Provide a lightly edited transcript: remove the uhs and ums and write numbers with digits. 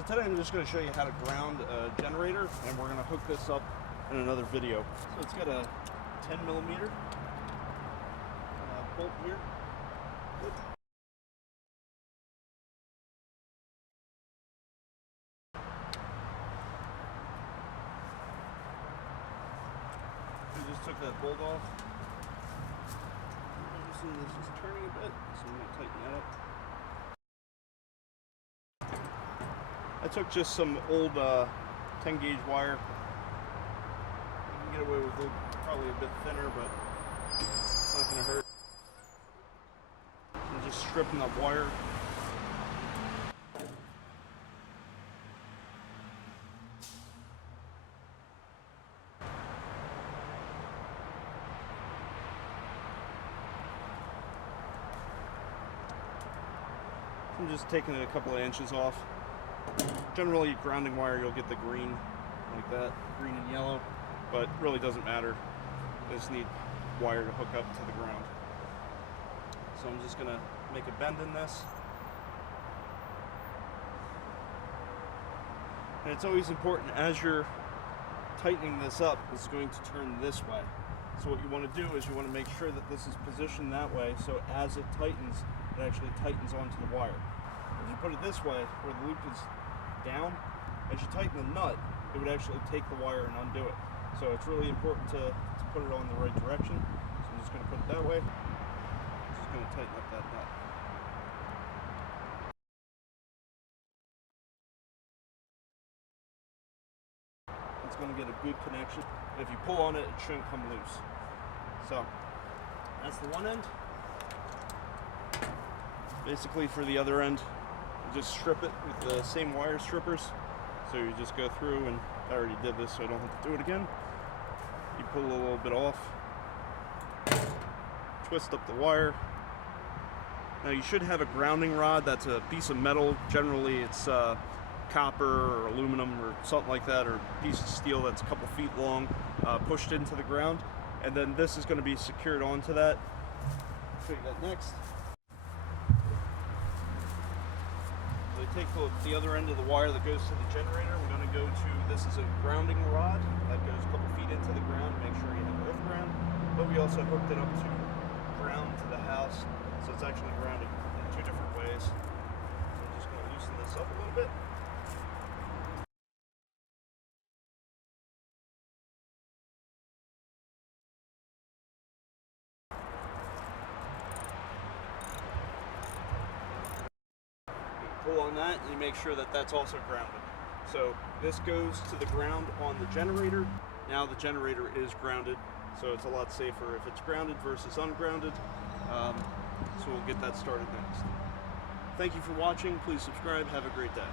So today I'm just going to show you how to ground a generator, and we're going to hook this up in another video. So it's got a 10 millimeter bolt here. We just took that bolt off. Noticing this is turning a bit, so I'm going to tighten that up. I took just some old 10 gauge wire. You can get away with it, probably a bit thinner, but it's not going to hurt. I'm just stripping up wire. I'm just taking it a couple of inches off. Generally, grounding wire, you'll get the green like that, green and yellow, but really doesn't matter. You just need wire to hook up to the ground. So I'm just gonna make a bend in this. And it's always important, as you're tightening this up, it's going to turn this way. So what you want to do is you want to make sure that this is positioned that way, so as it tightens, it actually tightens onto the wire. If you put it this way, where the loop is down, as you tighten the nut, it would actually take the wire and undo it. So it's really important to put it on the right direction. So I'm just going to put it that way. I'm just going to tighten up that nut. It's going to get a good connection. And if you pull on it, it shouldn't come loose. So that's the one end. Basically, for the other end, you just strip it with the same wire strippers. So you just go through, and I already did this so I don't have to do it again. You pull a little bit off, twist up the wire. Now you should have a grounding rod. That's a piece of metal. Generally it's copper or aluminum or something like that, or a piece of steel that's a couple feet long, pushed into the ground. And then this is going to be secured onto that. I'll show you that next. Take the other end of the wire that goes to the generator. We're going to go to, this is a grounding rod that goes a couple feet into the ground to make sure you have earth ground, but we also hooked it up to ground to the house, so it's actually grounded in two different ways. So I'm just going to loosen this up a little bit. Pull on that, and you make sure that that's also grounded. So this goes to the ground on the generator. Now the generator is grounded, so it's a lot safer if it's grounded versus ungrounded. So we'll get that started next. Thank you for watching. Please subscribe. Have a great day.